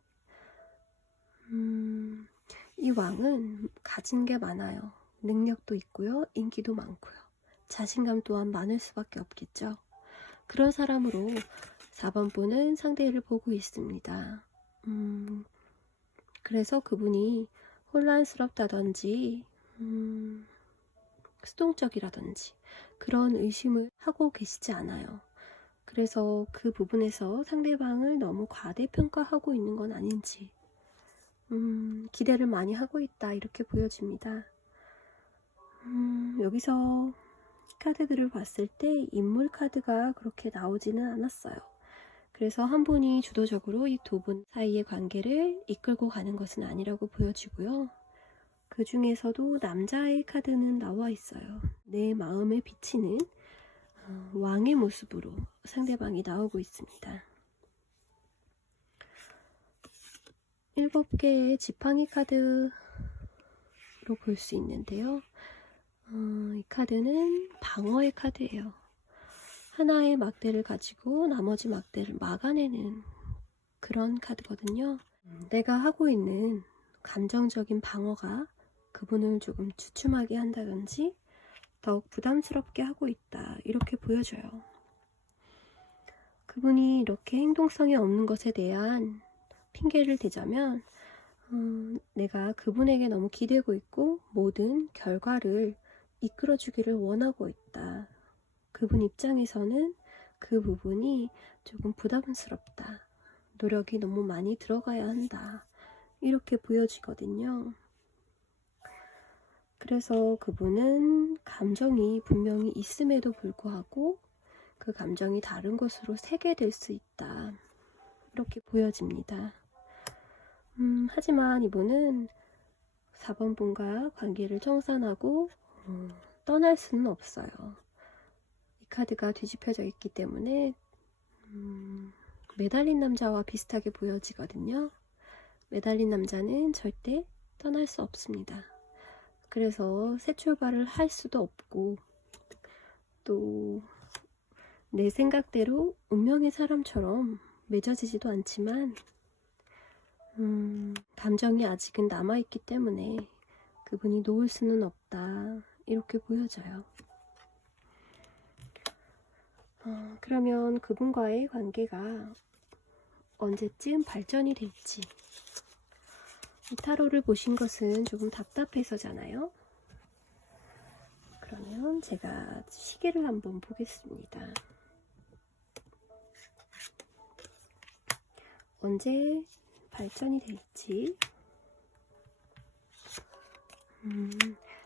이 왕은 가진 게 많아요. 능력도 있고요. 인기도 많고요. 자신감 또한 많을 수밖에 없겠죠. 그런 사람으로 4번 분은 상대를 보고 있습니다. 그래서 그분이 혼란스럽다든지 수동적이라든지 그런 의심을 하고 계시지 않아요. 그래서 그 부분에서 상대방을 너무 과대평가하고 있는 건 아닌지 기대를 많이 하고 있다, 이렇게 보여집니다. 여기서 카드들을 봤을 때 인물 카드가 그렇게 나오지는 않았어요. 그래서 한 분이 주도적으로 이 2분 사이의 관계를 이끌고 가는 것은 아니라고 보여지고요. 그 중에서도 남자의 카드는 나와 있어요. 내 마음에 비치는 왕의 모습으로 상대방이 나오고 있습니다. 7개의 지팡이 카드로 볼 수 있는데요. 이 카드는 방어의 카드예요. 하나의 막대를 가지고 나머지 막대를 막아내는 그런 카드거든요. 내가 하고 있는 감정적인 방어가 그분을 조금 주춤하게 한다든지 더욱 부담스럽게 하고 있다, 이렇게 보여져요. 그분이 이렇게 행동성이 없는 것에 대한 핑계를 대자면 내가 그분에게 너무 기대고 있고 모든 결과를 이끌어주기를 원하고 있다. 그분 입장에서는 그 부분이 조금 부담스럽다. 노력이 너무 많이 들어가야 한다. 이렇게 보여지거든요. 그래서 그분은 감정이 분명히 있음에도 불구하고 그 감정이 다른 것으로 세게될 수 있다, 이렇게 보여집니다. 하지만 이분은 4번 분과 관계를 청산하고 떠날 수는 없어요. 이 카드가 뒤집혀져 있기 때문에 매달린 남자와 비슷하게 보여지거든요. 매달린 남자는 절대 떠날 수 없습니다. 그래서 새 출발을 할 수도 없고 또 내 생각대로 운명의 사람처럼 맺어지지도 않지만 감정이 아직은 남아있기 때문에 그분이 놓을 수는 없다, 이렇게 보여져요. 그러면 그분과의 관계가 언제쯤 발전이 될지. 이 타로를 보신 것은 조금 답답해서잖아요. 그러면 제가 시계를 한번 보겠습니다. 언제 발전이 될지.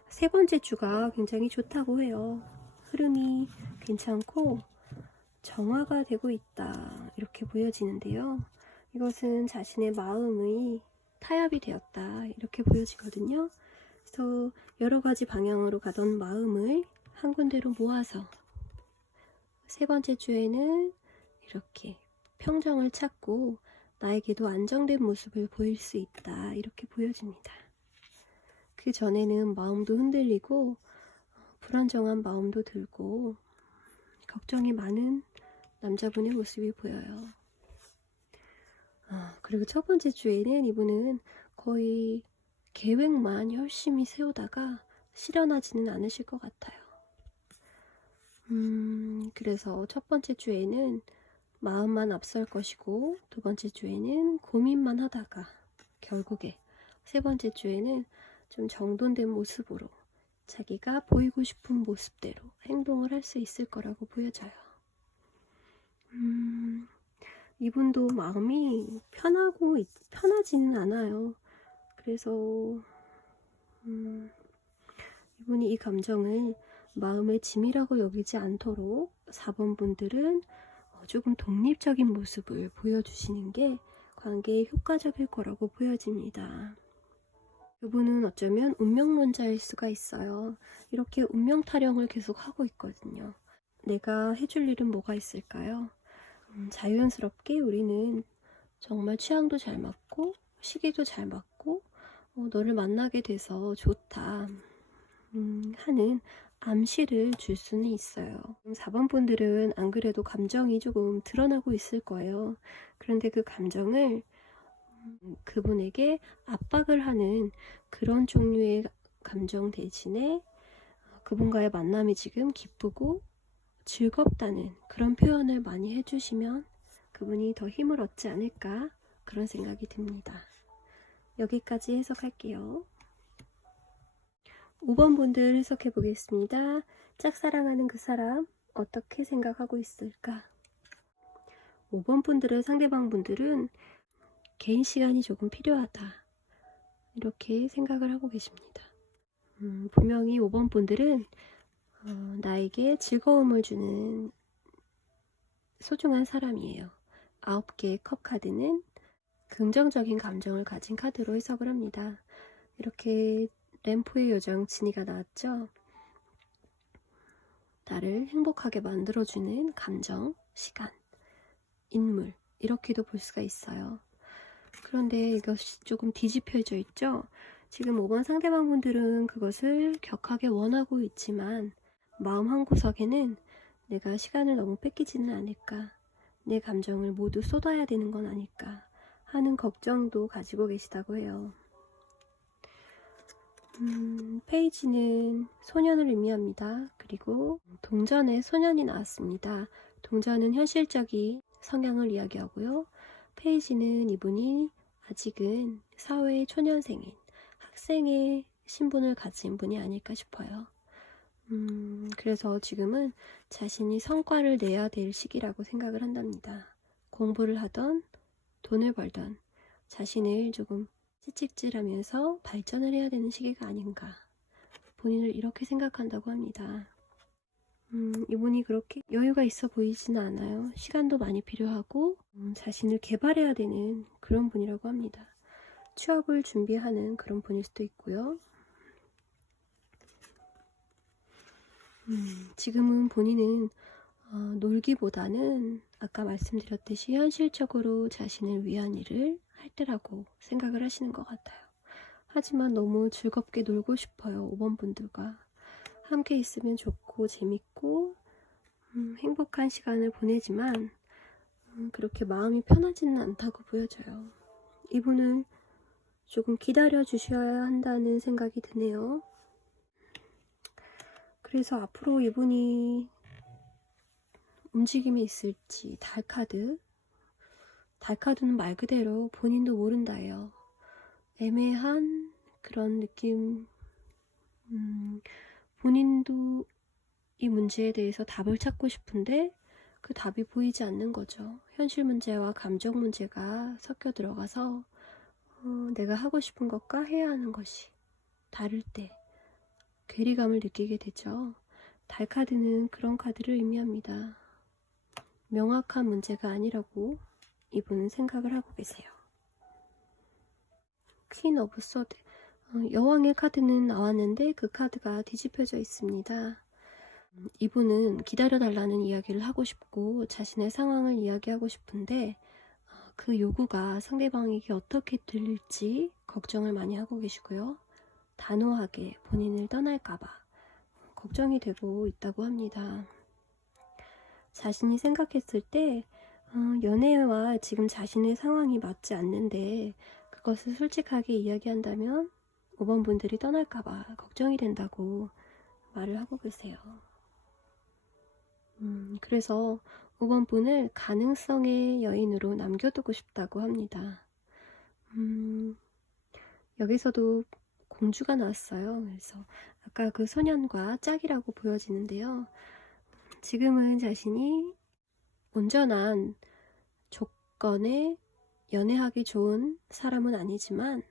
세 번째 주가 굉장히 좋다고 해요. 흐름이 괜찮고 정화가 되고 있다, 이렇게 보여지는데요. 이것은 자신의 마음의 타협이 되었다, 이렇게 보여지거든요. 그래서 여러 가지 방향으로 가던 마음을 한 군데로 모아서 세 번째 주에는 이렇게 평정을 찾고 나에게도 안정된 모습을 보일 수 있다, 이렇게 보여집니다. 그 전에는 마음도 흔들리고 불안정한 마음도 들고 걱정이 많은 남자분의 모습이 보여요. 그리고 첫 번째 주에는 이분은 거의 계획만 열심히 세우다가 실현하지는 않으실 것 같아요. 그래서 첫 번째 주에는 마음만 앞설 것이고, 두 번째 주에는 고민만 하다가 결국에 세 번째 주에는 좀 정돈된 모습으로 자기가 보이고 싶은 모습대로 행동을 할 수 있을 거라고 보여져요. 이분도 마음이 편하지는 않아요. 그래서 이분이 이 감정을 마음의 짐이라고 여기지 않도록 4번 분들은 조금 독립적인 모습을 보여주시는 게 관계에 효과적일 거라고 보여집니다. 이분은 어쩌면 운명론자일 수가 있어요. 이렇게 운명 타령을 계속 하고 있거든요. 내가 해줄 일은 뭐가 있을까요? 자연스럽게 우리는 정말 취향도 잘 맞고 시기도 잘 맞고 너를 만나게 돼서 좋다 하는 암시를 줄 수는 있어요. 4번 분들은 안 그래도 감정이 조금 드러나고 있을 거예요. 그런데 그 감정을 그분에게 압박을 하는 그런 종류의 감정 대신에 그분과의 만남이 지금 기쁘고 즐겁다는 그런 표현을 많이 해주시면 그분이 더 힘을 얻지 않을까, 그런 생각이 듭니다. 여기까지 해석할게요. 5번 분들 해석해 보겠습니다. 짝사랑하는 그 사람 어떻게 생각하고 있을까? 5번 분들의 상대방 분들은 개인 시간이 조금 필요하다, 이렇게 생각을 하고 계십니다. 분명히 5번 분들은 나에게 즐거움을 주는 소중한 사람이에요. 9개의 컵 카드는 긍정적인 감정을 가진 카드로 해석을 합니다. 이렇게 램프의 요정 지니가 나왔죠. 나를 행복하게 만들어주는 감정, 시간, 인물, 이렇게도 볼 수가 있어요. 그런데 이것이 조금 뒤집혀져 있죠. 지금 5번 상대방 분들은 그것을 격하게 원하고 있지만 마음 한구석에는 내가 시간을 너무 뺏기지는 않을까, 내 감정을 모두 쏟아야 되는 건 아닐까 하는 걱정도 가지고 계시다고 해요. 페이지는 소년을 의미합니다. 그리고 동전의 소년이 나왔습니다. 동전은 현실적인 성향을 이야기하고요. 페이지는 이분이 아직은 사회의 초년생인 학생의 신분을 가진 분이 아닐까 싶어요. 그래서 지금은 자신이 성과를 내야 될 시기라고 생각을 한답니다. 공부를 하던 돈을 벌던 자신을 조금 찌찍질하면서 발전을 해야 되는 시기가 아닌가, 본인을 이렇게 생각한다고 합니다. 이분이 그렇게 여유가 있어 보이지는 않아요. 시간도 많이 필요하고 자신을 개발해야 되는 그런 분이라고 합니다. 취업을 준비하는 그런 분일 수도 있고요. 지금은 본인은 놀기보다는 아까 말씀드렸듯이 현실적으로 자신을 위한 일을 할 때라고 생각을 하시는 것 같아요. 하지만 너무 즐겁게 놀고 싶어요. 5번 분들과 함께 있으면 좋고 재밌고 행복한 시간을 보내지만 그렇게 마음이 편하지는 않다고 보여져요. 이분을 조금 기다려 주셔야 한다는 생각이 드네요. 그래서 앞으로 이분이 움직임이 있을지 달카드는 말 그대로 본인도 모른다예요. 애매한 그런 느낌. 본인도 이 문제에 대해서 답을 찾고 싶은데 그 답이 보이지 않는 거죠. 현실 문제와 감정 문제가 섞여 들어가서 내가 하고 싶은 것과 해야 하는 것이 다를 때 괴리감을 느끼게 되죠. 달카드는 그런 카드를 의미합니다. 명확한 문제가 아니라고 이분은 생각을 하고 계세요. 퀸 오브 소드. 여왕의 카드는 나왔는데 그 카드가 뒤집혀져 있습니다. 이분은 기다려달라는 이야기를 하고 싶고 자신의 상황을 이야기하고 싶은데 그 요구가 상대방에게 어떻게 들릴지 걱정을 많이 하고 계시고요. 단호하게 본인을 떠날까봐 걱정이 되고 있다고 합니다. 자신이 생각했을 때 연애와 지금 자신의 상황이 맞지 않는데 그것을 솔직하게 이야기한다면 5번 분들이 떠날까봐 걱정이 된다고 말을 하고 계세요. 그래서 5번 분을 가능성의 여인으로 남겨두고 싶다고 합니다. 여기서도 공주가 나왔어요. 그래서 아까 그 소년과 짝이라고 보여지는데요. 지금은 자신이 온전한 조건에 연애하기 좋은 사람은 아니지만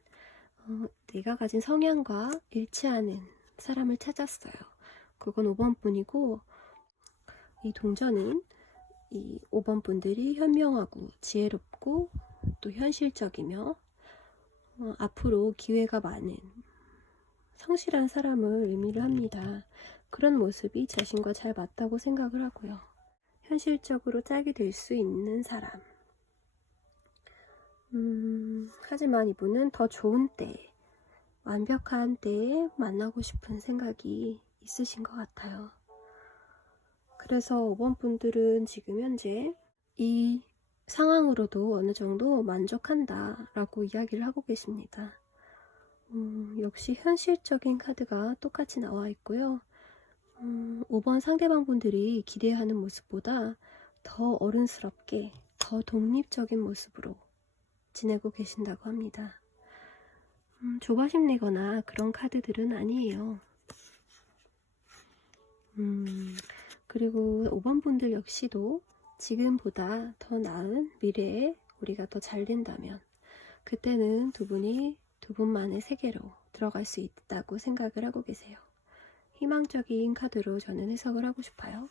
내가 가진 성향과 일치하는 사람을 찾았어요. 그건 5번 분이고 이 동전은 이 5번 분들이 현명하고 지혜롭고 또 현실적이며 앞으로 기회가 많은 성실한 사람을 의미를 합니다. 그런 모습이 자신과 잘 맞다고 생각을 하고요. 현실적으로 짝이 될 수 있는 사람. 하지만 이분은 더 좋은 때, 완벽한 때에 만나고 싶은 생각이 있으신 것 같아요. 그래서 5번 분들은 지금 현재 이 상황으로도 어느 정도 만족한다 라고 이야기를 하고 계십니다. 역시 현실적인 카드가 똑같이 나와 있고요. 5번 상대방 분들이 기대하는 모습보다 더 어른스럽게 더 독립적인 모습으로 지내고 계신다고 합니다. 조바심 내거나 그런 카드들은 아니에요. 그리고 5번 분들 역시도 지금보다 더 나은 미래에 우리가 더 잘 된다면 그때는 두 분이 두 분만의 세계로 들어갈 수 있다고 생각을 하고 계세요. 희망적인 카드로 저는 해석을 하고 싶어요.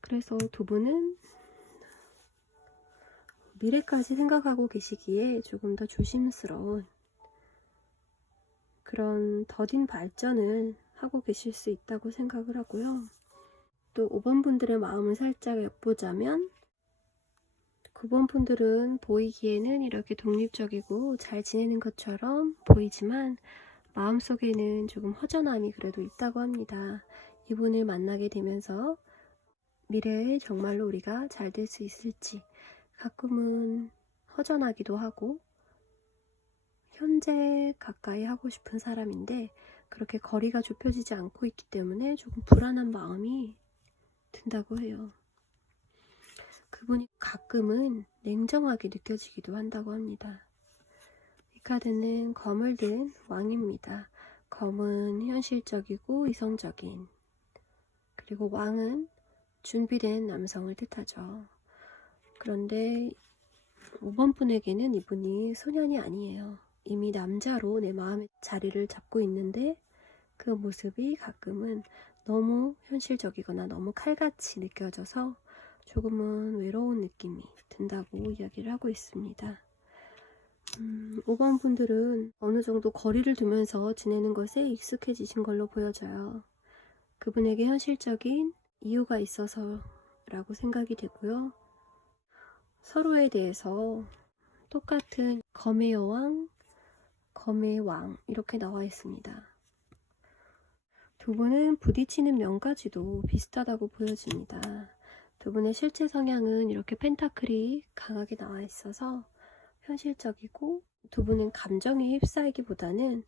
그래서 두 분은 미래까지 생각하고 계시기에 조금 더 조심스러운 그런 더딘 발전을 하고 계실 수 있다고 생각을 하고요. 또 5번 분들의 마음을 살짝 엿보자면 9번 분들은 보이기에는 이렇게 독립적이고 잘 지내는 것처럼 보이지만 마음속에는 조금 허전함이 그래도 있다고 합니다. 이분을 만나게 되면서 미래에 정말로 우리가 잘 될 수 있을지 가끔은 허전하기도 하고 현재 가까이 하고 싶은 사람인데 그렇게 거리가 좁혀지지 않고 있기 때문에 조금 불안한 마음이 든다고 해요. 그분이 가끔은 냉정하게 느껴지기도 한다고 합니다. 이 카드는 검을 든 왕입니다. 검은 현실적이고 이성적인, 그리고 왕은 준비된 남성을 뜻하죠. 그런데 5번 분에게는 이분이 소년이 아니에요. 이미 남자로 내 마음에 자리를 잡고 있는데 그 모습이 가끔은 너무 현실적이거나 너무 칼같이 느껴져서 조금은 외로운 느낌이 든다고 이야기를 하고 있습니다. 5번 분들은 어느 정도 거리를 두면서 지내는 것에 익숙해지신 걸로 보여져요. 그분에게 현실적인 이유가 있어서 라고 생각이 되고요. 서로에 대해서 똑같은 검의 여왕, 검의 왕 이렇게 나와 있습니다. 두 분은 부딪히는 면까지도 비슷하다고 보여집니다. 두 분의 실제 성향은 이렇게 펜타클이 강하게 나와 있어서 현실적이고, 두 분은 감정에 휩싸이기보다는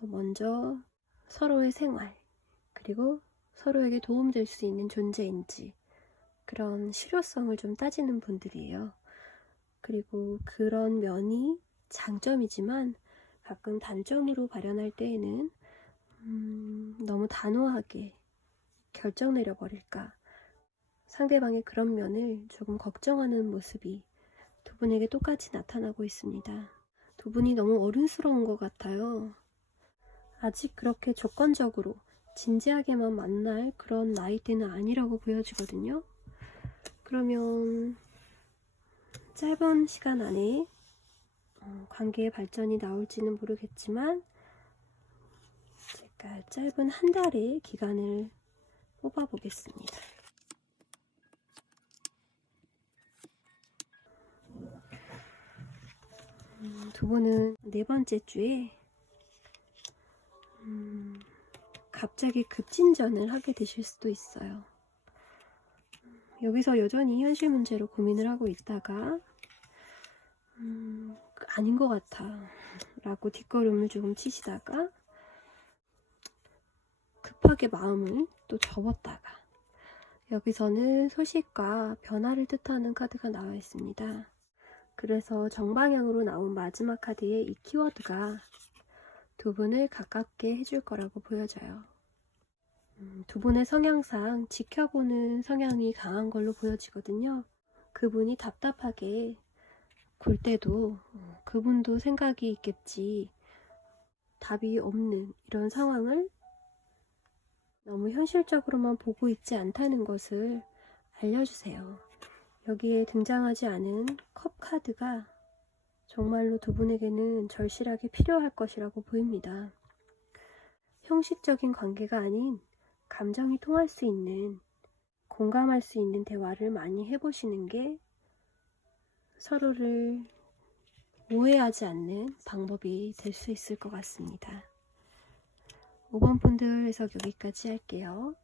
먼저 서로의 생활, 그리고 서로에게 도움될 수 있는 존재인지 그런 실효성을 좀 따지는 분들이에요. 그리고 그런 면이 장점이지만 가끔 단점으로 발현할 때에는 너무 단호하게 결정 내려버릴까, 상대방의 그런 면을 조금 걱정하는 모습이 두 분에게 똑같이 나타나고 있습니다. 두 분이 너무 어른스러운 것 같아요. 아직 그렇게 조건적으로 진지하게만 만날 그런 나이대는 아니라고 보여지거든요. 그러면 짧은 시간 안에 관계의 발전이 나올지는 모르겠지만, 제가 짧은 한 달의 기간을 뽑아보겠습니다. 두 분은 네 번째 주에 갑자기 급진전을 하게 되실 수도 있어요. 여기서 여전히 현실 문제로 고민을 하고 있다가 아닌 것 같아 라고 뒷걸음을 조금 치시다가 급하게 마음을 또 접었다가, 여기서는 소식과 변화를 뜻하는 카드가 나와 있습니다. 그래서 정방향으로 나온 마지막 카드의 이 키워드가 두 분을 가깝게 해줄 거라고 보여져요. 두 분의 성향상 지켜보는 성향이 강한 걸로 보여지거든요. 그분이 답답하게 굴 때도 그분도 생각이 있겠지, 답이 없는 이런 상황을 너무 현실적으로만 보고 있지 않다는 것을 알려주세요. 여기에 등장하지 않은 컵 카드가 정말로 두 분에게는 절실하게 필요할 것이라고 보입니다. 형식적인 관계가 아닌 감정이 통할 수 있는, 공감할 수 있는 대화를 많이 해보시는 게 서로를 오해하지 않는 방법이 될 수 있을 것 같습니다. 5번 분들 해석 여기까지 할게요.